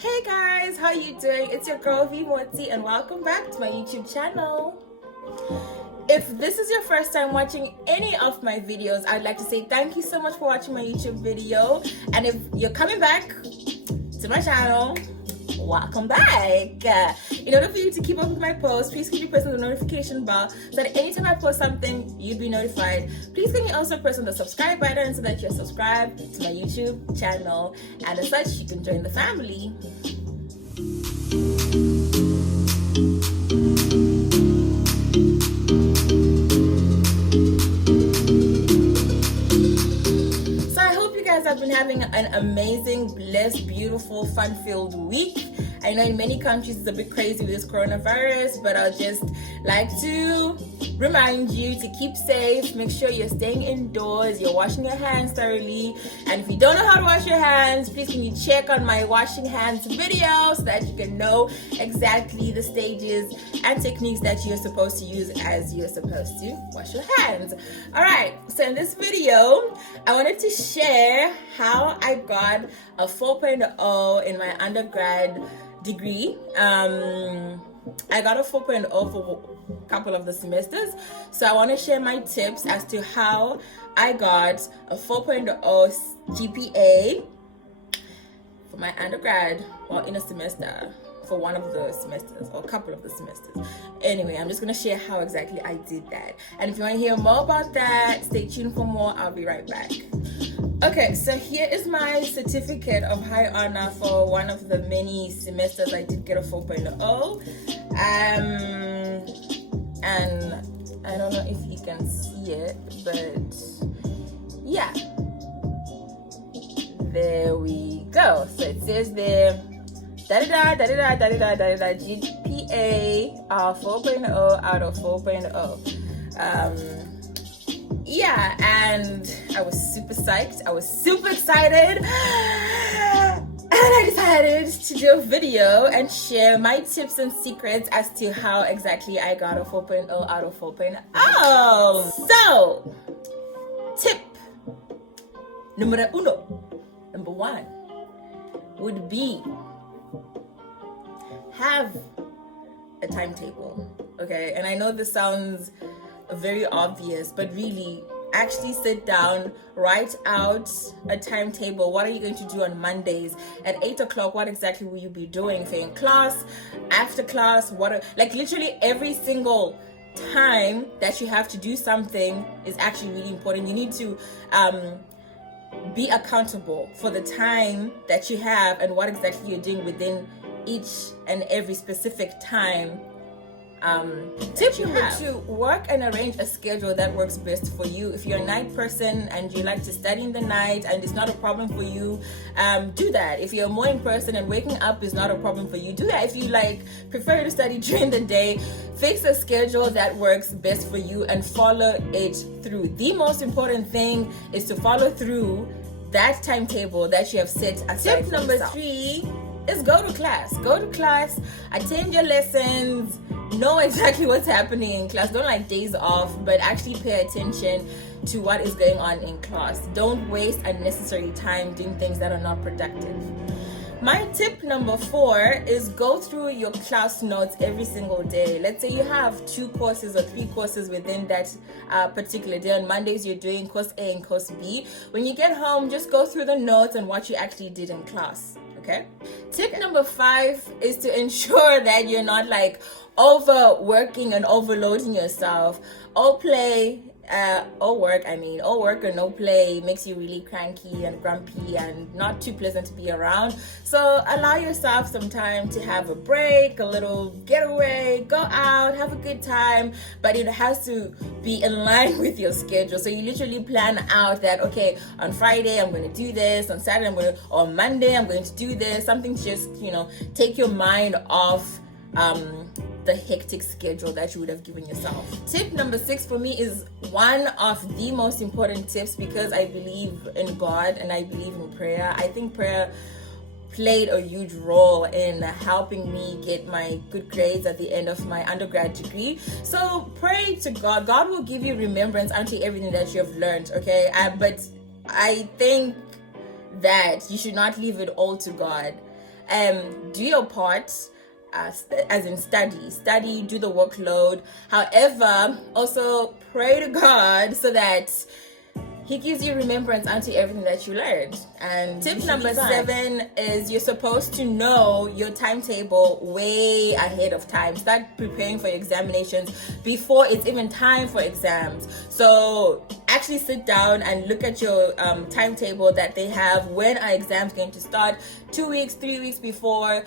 Hey guys, how you doing? It's your girl Motsi and welcome back to my YouTube channel. If this is your first time watching any of my videos, I'd like to say thank you so much for watching my YouTube video. And if you're coming back to my channel, welcome back. In order for you to keep up with my posts, please keep pressing the notification bell so that anytime I post something, you'd be notified. Please can you also press on the subscribe button so that you're subscribed to my YouTube channel, and as such, you can join the family. So I hope you guys have been having an amazing, blessed, beautiful, fun-filled week. I know in many countries it's a bit crazy with this coronavirus, but I'll just like to remind you to keep safe, make sure you're staying indoors, you're washing your hands thoroughly, and if you don't know how to wash your hands, please can you check on my washing hands video so that you can know exactly the stages and techniques that you're supposed to use as you're supposed to wash your hands. Alright, so in this video, I wanted to share how I got a 4.0 in my undergrad degree. I got a 4.0 for a couple of the semesters, so I want to share my tips as to how I got a 4.0 GPA for my undergrad, well, in a semester, for one of the semesters or a couple of the semesters. Anyway, I'm just going to share how exactly I did that, and if you want to hear more about that, stay tuned for more. I'll be right back. Okay, so here is my certificate of high honor for one of the many semesters I did get a 4.0. And I don't know if you can see it, but yeah, there we go. So it says there, GPA 4.0 out of 4.0. Yeah, and I was super psyched. I was super excited. And I decided to do a video and share my tips and secrets as to how exactly I got a 4.0 out of 4.0. So, tip number one would be have a timetable. Okay, and I know this sounds very obvious, but really actually sit down, write out a timetable. What are you going to do on Mondays at 8 o'clock? What exactly will you be doing? If you're in class, after class, like literally every single time that you have to do something is actually really important. You need to be accountable for the time that you have and what exactly you're doing within each and every specific time. Tip number 2, work and arrange a schedule that works best for you. If you're a night person and you like to study in the night and it's not a problem for you, do that. If you're a morning person and waking up is not a problem for you, do that. If you prefer to study during the day, fix a schedule that works best for you and follow it through. The most important thing is to follow through that timetable that you have set aside. Tip number 3 is go to class, attend your lessons, know exactly what's happening in class. Don't days off, but actually pay attention to what is going on in class. Don't waste unnecessary time doing things that are not productive. My tip number 4 is go through your class notes every single day. Let's say you have 2 courses or 3 courses within that particular day. On Mondays, you're doing course A and course B. When you get home, just go through the notes and what you actually did in class. Okay? Tip number 5 is to ensure that you're not overworking and overloading yourself. All work or no play makes you really cranky and grumpy and not too pleasant to be around. So allow yourself some time to have a break, a little getaway, go out, have a good time, but it has to be in line with your schedule. So you literally plan out that, okay, on Friday I'm going to do this, on Saturday on Monday I'm going to do this, something to just, take your mind off the hectic schedule that you would have given yourself. Tip number 6 for me is one of the most important tips because I believe in God and I believe in prayer. I think prayer played a huge role in helping me get my good grades at the end of my undergrad degree. So pray to God. God will give you remembrance unto everything that you have learned, okay? But I think that you should not leave it all to God. do your part, as in study, do the workload. However, also pray to God so that He gives you remembrance unto everything that you learned. And tip number 7 is you're supposed to know your timetable way ahead of time. Start preparing for your examinations before it's even time for exams. So actually sit down and look at your timetable that they have. When are exams going to start? 2 weeks, 3 weeks before.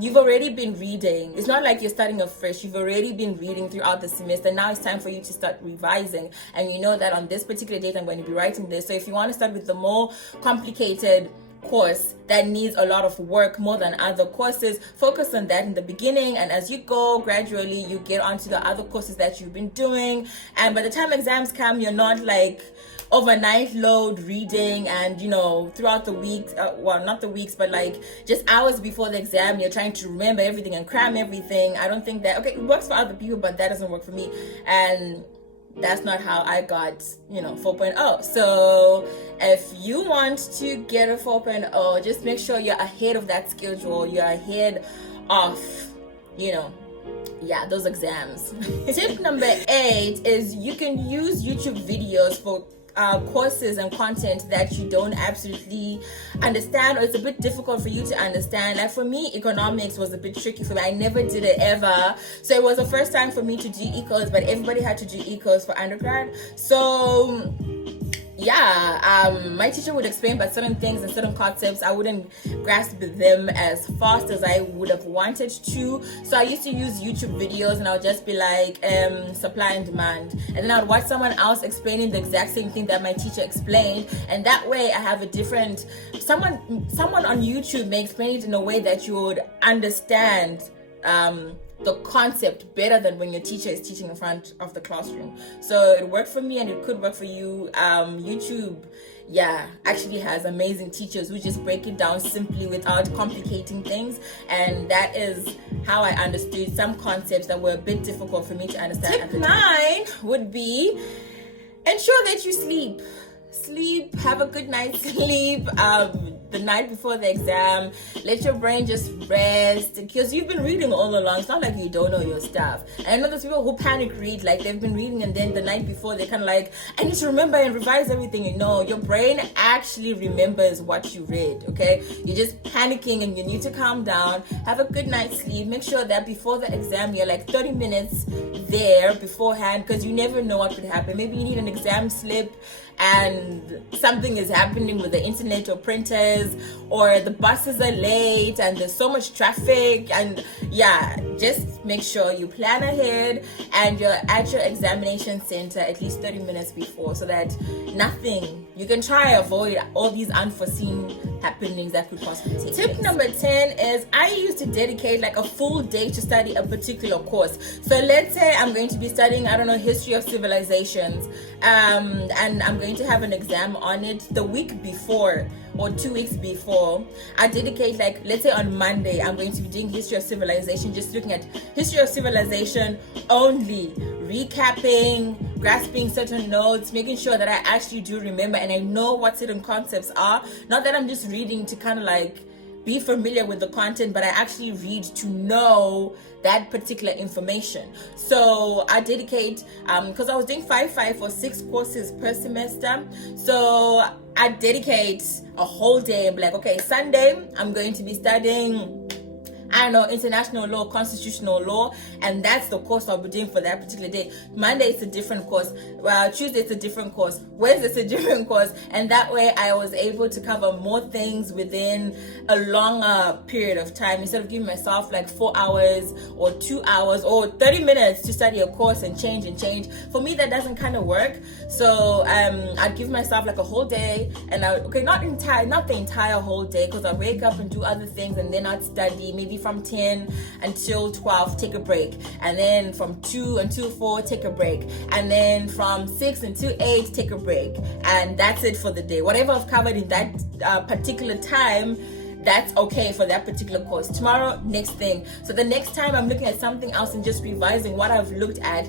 You've already been reading. It's not like you're starting afresh. You've already been reading throughout the semester. Now it's time for you to start revising. And you know that on this particular date, I'm going to be writing this. So if you want to start with the more complicated course that needs a lot of work more than other courses, focus on that in the beginning, and as you go gradually you get onto the other courses that you've been doing, and by the time exams come, you're not like overnight load reading and throughout the week, well, not the weeks, but like just hours before the exam you're trying to remember everything and cram everything. I don't think that, okay, it works for other people, but that doesn't work for me, and that's not how I got 4.0. So if you want to get a 4.0, just make sure you're ahead of that schedule, you're ahead of those exams. Tip number 8 is you can use YouTube videos for courses and content that you don't absolutely understand, or it's a bit difficult for you to understand. Like for me, economics was a bit tricky for me. I never did it ever, so it was the first time for me to do ecos, but everybody had to do ecos for undergrad. So my teacher would explain, but certain things and certain concepts I wouldn't grasp them as fast as I would have wanted to. So I used to use YouTube videos, and I would just be like supply and demand, and then I would watch someone else explaining the exact same thing that my teacher explained, and that way I have a different someone on YouTube may explain it in a way that you would understand the concept better than when your teacher is teaching in front of the classroom. So it worked for me, and it could work for you. YouTube actually has amazing teachers who just break it down simply without complicating things, and that is how I understood some concepts that were a bit difficult for me to understand. Tip 9 would be ensure that you sleep, have a good night's sleep the night before the exam. Let your brain just rest, because you've been reading all along. It's not like you don't know your stuff. And I know there's people who panic read, like they've been reading and then the night before they're kind of like, I need to remember and revise everything. Your brain actually remembers what you read, okay? You're just panicking, and you need to calm down, have a good night's sleep. Make sure that before the exam you're like 30 minutes there beforehand, because you never know what could happen. Maybe you need an exam slip and something is happening with the internet or printers, or the buses are late and there's so much traffic, and just make sure you plan ahead and you're at your examination center at least 30 minutes before, so that you can try avoid all these unforeseen happenings that could possibly take place. Tip number 10 is I used to dedicate like a full day to study a particular course. So let's say I'm going to be studying, history of civilizations, and I'm going to have an exam on it the week before or 2 weeks before. I dedicate, like, let's say on Monday I'm going to be doing history of civilization, just looking at history of civilization only, recapping, grasping certain notes, making sure that I actually do remember and I know what certain concepts are. Not that I'm just reading to kind of like be familiar with the content, but I actually read to know that particular information. So I dedicate, because I was doing 5 or 6 courses per semester, so I dedicate a whole day and be like, okay, Sunday I'm going to be studying international law, constitutional law, and that's the course I'll be doing for that particular day. Monday it's a different course, Tuesday it's a different course, Wednesday it's a different course, and that way I was able to cover more things within a longer period of time, instead of giving myself like 4 hours or 2 hours or 30 minutes to study a course and change. For me, that doesn't kind of work. So I'd give myself like a whole day, and not the entire whole day, because I wake up and do other things, and then I'd study maybe from 10 until 12, take a break, and then from 2 until 4, take a break, and then from 6 until 8, take a break, and that's it for the day. Whatever I've covered in that particular time, that's okay for that particular course. Tomorrow, next thing. So the next time I'm looking at something else and just revising what I've looked at,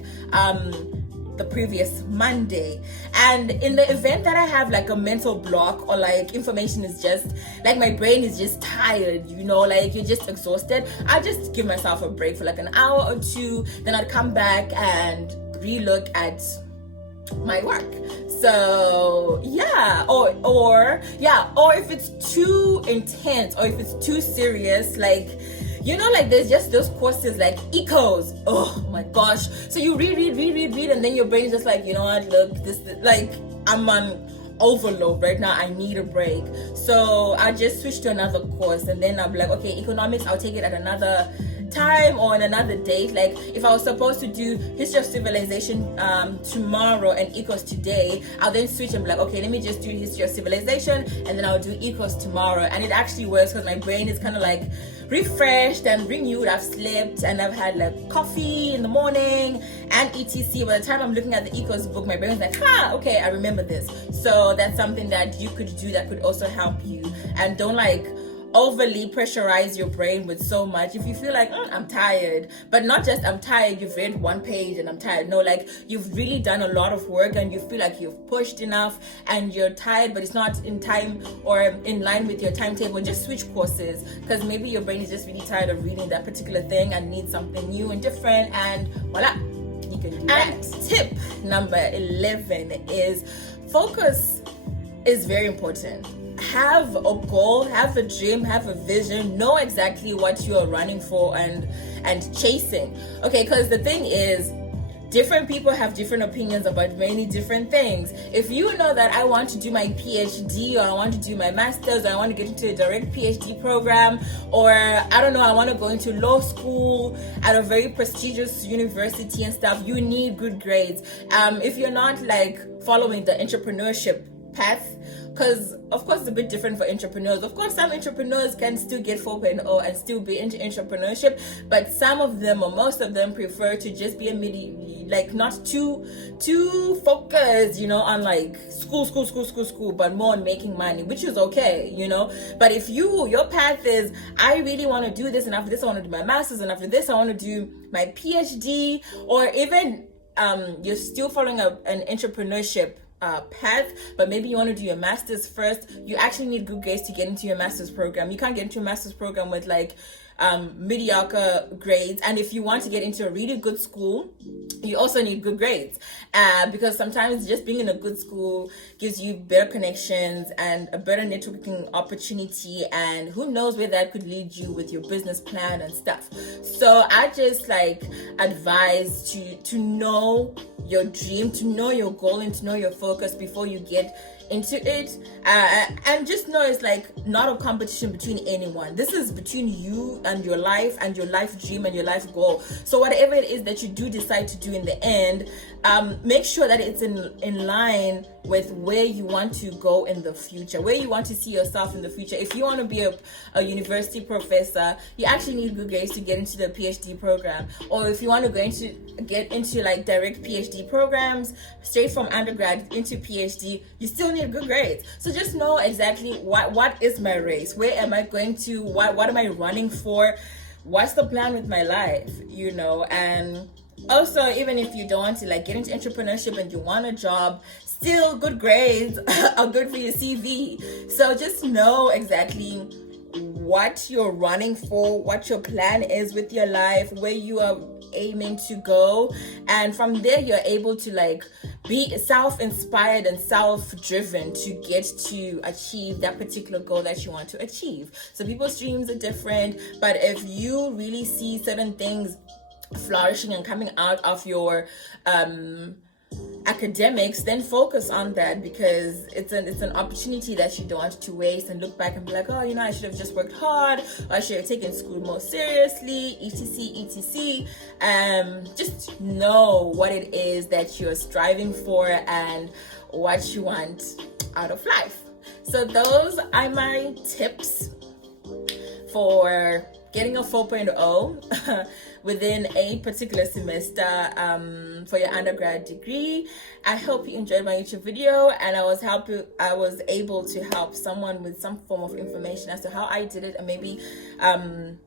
the previous Monday. And in the event that I have like a mental block, or like information is just like, my brain is just tired, like you're just exhausted, I just give myself a break for like an hour or two. Then I'd come back and relook at my work. So yeah, or if it's too intense, or if it's too serious, like like there's just those courses like ecos, oh my gosh, so you read, and then your brain's just like, what, look, this, like, I'm on overload right now, I need a break. So I just switch to another course, and then I'm like, okay, economics, I'll take it at another time or on another date. Like if I was supposed to do history of civilization tomorrow and ecos today, I'll then switch and be like, okay, let me just do history of civilization, and then I'll do ecos tomorrow. And it actually works because my brain is kind of like refreshed and renewed. I've slept and I've had like coffee in the morning and etc. By the time I'm looking at the ecos book, my brain's like, okay, I remember this. So that's something that you could do that could also help you. And don't like overly pressurize your brain with so much. If you feel like I'm tired, but not just I'm tired, you've read one page and I'm tired. No, like you've really done a lot of work and you feel like you've pushed enough and you're tired, but it's not in time or in line with your timetable, just switch courses, because maybe your brain is just really tired of reading that particular thing and needs something new and different, and voila, you can do that. And tip number 11 is focus is very important. Have a goal, have a dream, have a vision, know exactly what you are running for and chasing. Okay, because the thing is, different people have different opinions about many different things. If you know that I want to do my PhD, or I want to do my master's, or I want to get into a direct PhD program, or I don't know, I want to go into law school at a very prestigious university and stuff, you need good grades. If you're not like following the entrepreneurship path, because of course it's a bit different for entrepreneurs. Of course some entrepreneurs can still get 4.0 and still be into entrepreneurship, but some of them or most of them prefer to just be a like not too focused, on like school, but more on making money, which is okay, But if your path is, I really want to do this, and after this I want to do my master's, and after this I want to do my PhD, or even you're still following an entrepreneurship path, but maybe you want to do your master's first, you actually need good grades to get into your master's program. You can't get into a master's program with like mediocre grades. And if you want to get into a really good school, you also need good grades, because sometimes just being in a good school gives you better connections and a better networking opportunity, and who knows where that could lead you with your business plan and stuff. So I just like advise to know your dream, to know your goal, and to know your focus before you get into it, and just know it's like not a competition between anyone. This is between you and your life dream and your life goal. So whatever it is that you do decide to do in the end, make sure that it's in line with where you want to go in the future, where you want to see yourself in the future. If you want to be a university professor, you actually need good grades to get into the PhD program. Or if you want to get into like direct PhD programs straight from undergrad into PhD, you still need good grades. So just know exactly what is my race, where am I going to, what am I running for, what's the plan with my life, and also, even if you don't want to like get into entrepreneurship and you want a job, still good grades are good for your CV. So just know exactly what you're running for, what your plan is with your life, where you are aiming to go, and from there you're able to like be self-inspired and self-driven to get to achieve that particular goal that you want to achieve. So people's dreams are different, but if you really see certain things flourishing and coming out of your academics, then focus on that, because it's an opportunity that you don't want to waste and look back and be like, oh, I should have just worked hard, or I should have taken school more seriously, etc. Just know what it is that you're striving for and what you want out of life. So those are my tips for getting a 4.0 within a particular semester for your undergrad degree. I hope you enjoyed my YouTube video, and I was able to help someone with some form of information as to how I did it, and maybe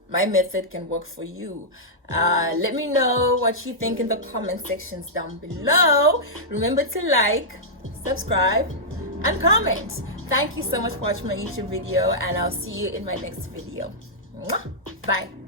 my method can work for you. Let me know what you think in the comment sections down below. Remember to like, subscribe, and comment. Thank you so much for watching my YouTube video, and I'll see you in my next video. Mwah! Bye.